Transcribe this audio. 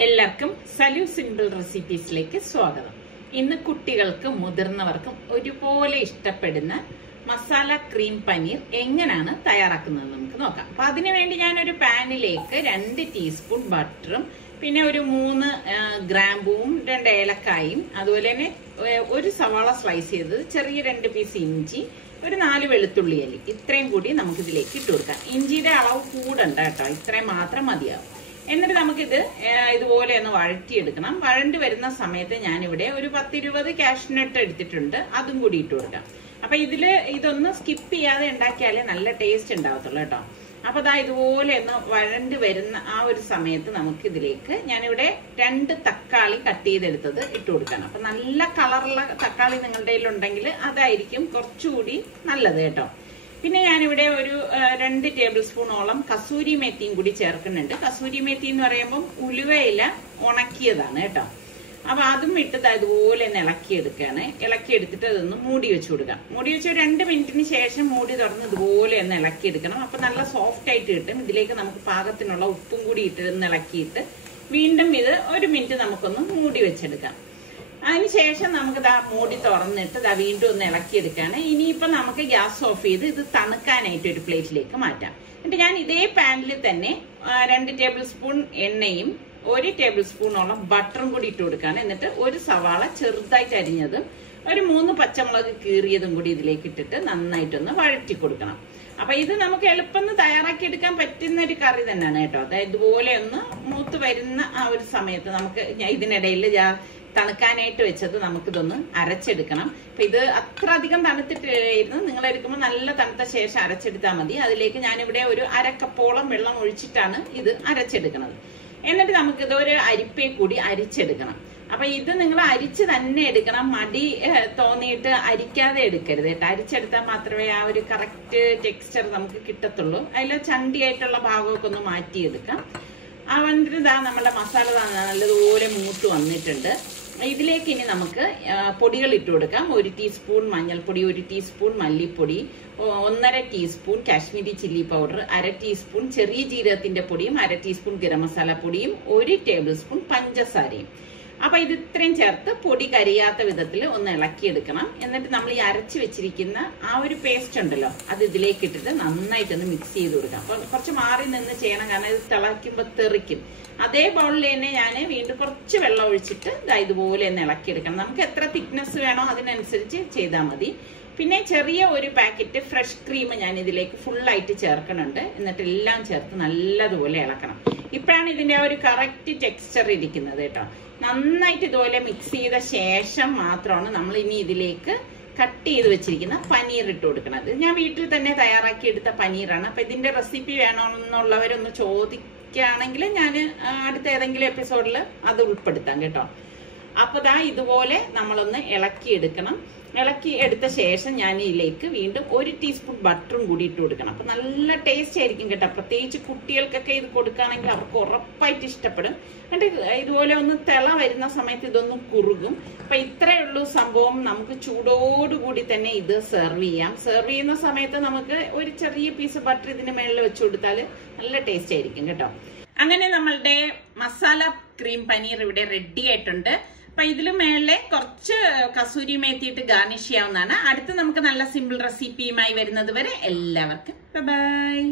എല്ലാവർക്കും സലു സിമ്പിൾ റെസിപ്പീസിലേക്ക് സ്വാഗതം. ഇന്ന് കുട്ടികൾക്കും മുതിർന്നവർക്കും ഒരുപോലെ ഇഷ്ടപ്പെടുന്ന മസാല ക്രീം പനീർ എങ്ങനെയാണ് തയ്യാറാക്കുന്നത് നമുക്ക് നോക്കാം. അപ്പൊ അതിനുവേണ്ടി ഞാനൊരു പാനിലേക്ക് 2 ടീസ്പൂൺ ബട്ടറും പിന്നെ ഒരു 3 ഗ്രാമ്പൂവും 2 ഏലക്കായും അതുപോലെ തന്നെ ഒരു സവാള സ്ലൈസ് ചെയ്തത്, ചെറിയ 2 പീസ് ഇഞ്ചി, ഒരു 4 വെളുത്തുള്ളി അല്ലി, ഇത്രയും കൂടി നമുക്ക് ഇതിലേക്ക് ഇട്ട് കൊടുക്കാം. ഇഞ്ചിയുടെ അളവ് കൂടണ്ട കേട്ടോ, ഇത്രയും മാത്രം മതിയാവും. എന്നിട്ട് നമുക്കിത് ഇതുപോലെ ഒന്ന് വഴറ്റിയെടുക്കണം. വഴണ്ടി വരുന്ന സമയത്ത് ഞാനിവിടെ ഒരു 10-20 കാഷ്നട്ട് എടുത്തിട്ടുണ്ട്, അതും കൂടി ഇട്ട് കൊടുക്കാം. അപ്പൊ ഇതൊന്ന് സ്കിപ്പ് ചെയ്യാതെ ഉണ്ടാക്കിയാലേ നല്ല ടേസ്റ്റ് ഉണ്ടാവത്തുള്ളൂ കേട്ടോ. അപ്പൊ ദാ ഇതുപോലെ ഒന്ന് വഴണ്ടി വരുന്ന ആ ഒരു സമയത്ത് നമുക്ക് ഇതിലേക്ക് ഞാനിവിടെ 2 തക്കാളി കട്ട് ചെയ്തെടുത്തത് ഇട്ട് കൊടുക്കണം. അപ്പൊ നല്ല കളറുള്ള തക്കാളി നിങ്ങളുടെ കയ്യിലുണ്ടെങ്കിൽ അതായിരിക്കും കുറച്ചുകൂടി നല്ലത് കേട്ടോ. പിന്നെ ഞാനിവിടെ ഒരു 2 ടേബിൾ സ്പൂണോളം കസൂരി മേത്തിയും കൂടി ചേർക്കുന്നുണ്ട്. കസൂരി മേത്തി എന്ന് പറയുമ്പോൾ ഉലുവയില ഉണക്കിയതാണ് കേട്ടോ. അപ്പൊ അതും ഇട്ടത് അതുപോലെ ഒന്ന് ഇളക്കിയെടുക്കുകയാണ്. ഇളക്കിയെടുത്തിട്ട് അതൊന്ന് മൂടി വെച്ച് കൊടുക്കാം. മൂടി വെച്ച് 2 മിനിറ്റിന് ശേഷം മൂടി തുറന്ന് ഇതുപോലെ ഒന്ന് ഇളക്കിയെടുക്കണം. അപ്പൊ നല്ല സോഫ്റ്റ് ആയിട്ട് കിട്ടും. ഇതിലേക്ക് നമുക്ക് പാകത്തിനുള്ള ഉപ്പും കൂടി ഇട്ടിരുന്ന് ഇളക്കിയിട്ട് വീണ്ടും ഇത് 1 മിനിറ്റ് നമുക്കൊന്ന് മൂടി വെച്ചെടുക്കാം. അതിനുശേഷം നമുക്ക് മൂടി തുറന്നിട്ട് വീണ്ടും ഒന്ന് ഇളക്കിയെടുക്കുകയാണ്. ഇനിയിപ്പോ നമുക്ക് ഗ്യാസ് ഓഫ് ചെയ്ത് ഇത് തണുക്കാനായിട്ട് ഒരു പ്ലേറ്റിലേക്ക് മാറ്റാം. എന്നിട്ട് ഞാൻ ഇതേ പാനിൽ തന്നെ 2 ടേബിൾ സ്പൂൺ എണ്ണയും 1 ടേബിൾ സ്പൂണോളം ബട്ടറും കൂടി ഇട്ട് കൊടുക്കുകയാണ്. എന്നിട്ട് ഒരു സവാള ചെറുതായിട്ട് അരിഞ്ഞതും ഒരു 3 പച്ചമുളക് കീറിയതും കൂടി ഇതിലേക്ക് ഇട്ടിട്ട് നന്നായിട്ടൊന്ന് വഴറ്റി കൊടുക്കണം. അപ്പൊ ഇത് നമുക്ക് എളുപ്പം തയ്യാറാക്കി എടുക്കാൻ പറ്റുന്ന ഒരു കറി തന്നെയാണ് കേട്ടോ. അതായത് ഇതുപോലെ ഒന്ന് മൂത്ത് വരുന്ന ആ ഒരു സമയത്ത് നമുക്ക് ഇതിനിടയിൽ തണുക്കാനായിട്ട് വെച്ചത് നമുക്കിതൊന്ന് അരച്ചെടുക്കണം. അപ്പൊ ഇത് അത്ര അധികം തണുത്തിട്ടായിരുന്നു, നിങ്ങൾ എടുക്കുമ്പോൾ നല്ല തണുത്ത ശേഷം അരച്ചെടുത്താൽ മതി. അതിലേക്ക് ഞാനിവിടെ ഒരു 1/2 കപ്പോളം വെള്ളം ഒഴിച്ചിട്ടാണ് ഇത് അരച്ചെടുക്കുന്നത്. എന്നിട്ട് നമുക്കിത് ഒരു അരിപ്പയെ കൂടി അരിച്ചെടുക്കണം. അപ്പൊ ഇത് നിങ്ങൾ അരിച്ച് തന്നെ എടുക്കണം. മടി തോന്നിയിട്ട് അരിക്കാതെ എടുക്കരുത് കേട്ടോ. അരിച്ചെടുത്താൽ മാത്രമേ ആ ഒരു കറക്റ്റ് ടെക്സ്ചർ നമുക്ക് കിട്ടത്തുള്ളൂ. അതിൽ ചണ്ടിയായിട്ടുള്ള ഭാഗമൊക്കെ ഒന്ന് മാറ്റിയെടുക്കാം. എന്നിട്ട് നമ്മുടെ മസാല നല്ലതുപോലെ മൂത്ത് വന്നിട്ടുണ്ട്. ഇതിലേക്ക് ഇനി നമുക്ക് പൊടികൾ ഇട്ട് കൊടുക്കാം. 1 ടീസ്പൂൺ മഞ്ഞൾപ്പൊടി, 1 ടീസ്പൂൺ മല്ലിപ്പൊടി, 1.5 teaspoon Kashmiri chilli powder, 1/2 teaspoon ചെറിയ ജീരകത്തിന്റെ പൊടിയും, 1/2 ടീസ്പൂൺ ഗരം മസാല പൊടിയും, 1 ടേബിൾ സ്പൂൺ പഞ്ചസാരയും. അപ്പൊ ഇത് ഇത്രയും ചേർത്ത് പൊടി കരിയാത്ത വിധത്തിൽ ഒന്ന് ഇളക്കിയെടുക്കണം. എന്നിട്ട് നമ്മൾ ഈ അരച്ചു വെച്ചിരിക്കുന്ന ആ ഒരു പേസ്റ്റ് ഉണ്ടല്ലോ, അത് ഇതിലേക്ക് ഇട്ടിട്ട് നന്നായിട്ടൊന്ന് മിക്സ് ചെയ്ത് കൊടുക്കാം. അപ്പൊ കുറച്ച് മാറി നിന്ന് ചെയ്യണം, കാരണം ഇത് തിളയ്ക്കുമ്പോൾ തെറിക്കും. അതേ ബൗളിൽ തന്നെ ഞാൻ വീണ്ടും കുറച്ച് വെള്ളം ഒഴിച്ചിട്ട് ഇതുപോലെ ഒന്ന് ഇളക്കിയെടുക്കണം. നമുക്ക് എത്ര തിക്നെസ് വേണോ അതിനനുസരിച്ച് ചെയ്താൽ മതി. പിന്നെ ചെറിയ ഒരു പാക്കറ്റ് ഫ്രഷ് ക്രീം ഞാൻ ഇതിലേക്ക് ഫുള്ളായിട്ട് ചേർക്കണുണ്ട്. എന്നിട്ട് എല്ലാം ചേർത്ത് നല്ലതുപോലെ ഇളക്കണം. ഇപ്പോഴാണ് ഇതിന്റെ ആ ഒരു കറക്റ്റ് ടെക്സ്ചർ ഇരിക്കുന്നത് കേട്ടോ. നന്നായിട്ട് ഇതുപോലെ മിക്സ് ചെയ്ത ശേഷം മാത്രമാണ് നമ്മൾ ഇനി ഇതിലേക്ക് കട്ട് ചെയ്ത് വെച്ചിരിക്കുന്ന പനീർ ഇട്ട് കൊടുക്കുന്നത്. ഞാൻ വീട്ടിൽ തന്നെ തയ്യാറാക്കി എടുത്ത പനീറാണ്. അപ്പൊ ഇതിന്റെ റെസിപ്പി വേണമെന്നുള്ളവരൊന്ന് ചോദിക്കുകയാണെങ്കിൽ ഞാൻ അടുത്ത ഏതെങ്കിലും എപ്പിസോഡിൽ അത് ഉൾപ്പെടുത്താം കേട്ടോ. അപ്പൊ ഇതുപോലെ നമ്മളൊന്ന് ഇളക്കിയെടുക്കണം. ഇളക്കി എടുത്ത ശേഷം ഞാൻ ഇതിലേക്ക് വീണ്ടും 1 ടീസ്പൂൺ ബട്ടറും കൂടി ഇട്ട് കൊടുക്കണം. അപ്പൊ നല്ല ടേസ്റ്റ് ആയിരിക്കും കേട്ടോ. പ്രത്യേകിച്ച് കുട്ടികൾക്കൊക്കെ ഇത് കൊടുക്കുകയാണെങ്കിൽ അവർക്ക് ഉറപ്പായിട്ട് ഇഷ്ടപ്പെടും. എന്നിട്ട് ഇതുപോലെ ഒന്ന് തിള വരുന്ന സമയത്ത് ഇതൊന്നും കുറുകും. അപ്പൊ ഇത്രയേ ഉള്ളൂ സംഭവം. നമുക്ക് ചൂടോടുകൂടി തന്നെ ഇത് സെർവ് ചെയ്യാം. സെർവ് ചെയ്യുന്ന സമയത്ത് നമുക്ക് ഒരു ചെറിയ പീസ് ബട്ടർ ഇതിന്റെ മേളിൽ വെച്ച് കൊടുത്താൽ നല്ല ടേസ്റ്റ് ആയിരിക്കും കേട്ടോ. അങ്ങനെ നമ്മളുടെ മസാല ക്രീം പനീർ ഇവിടെ റെഡി ആയിട്ടുണ്ട്. അപ്പൊ ഇതില് മേളിലെ കുറച്ച് കസൂരി മേത്തിയിട്ട് ഗാർണിഷ് ചെയ്യാവുന്നതാണ്. അടുത്ത് നമുക്ക് നല്ല സിമ്പിൾ റെസിപ്പിയുമായി വരുന്നത് വരെ എല്ലാവർക്കും ബൈ.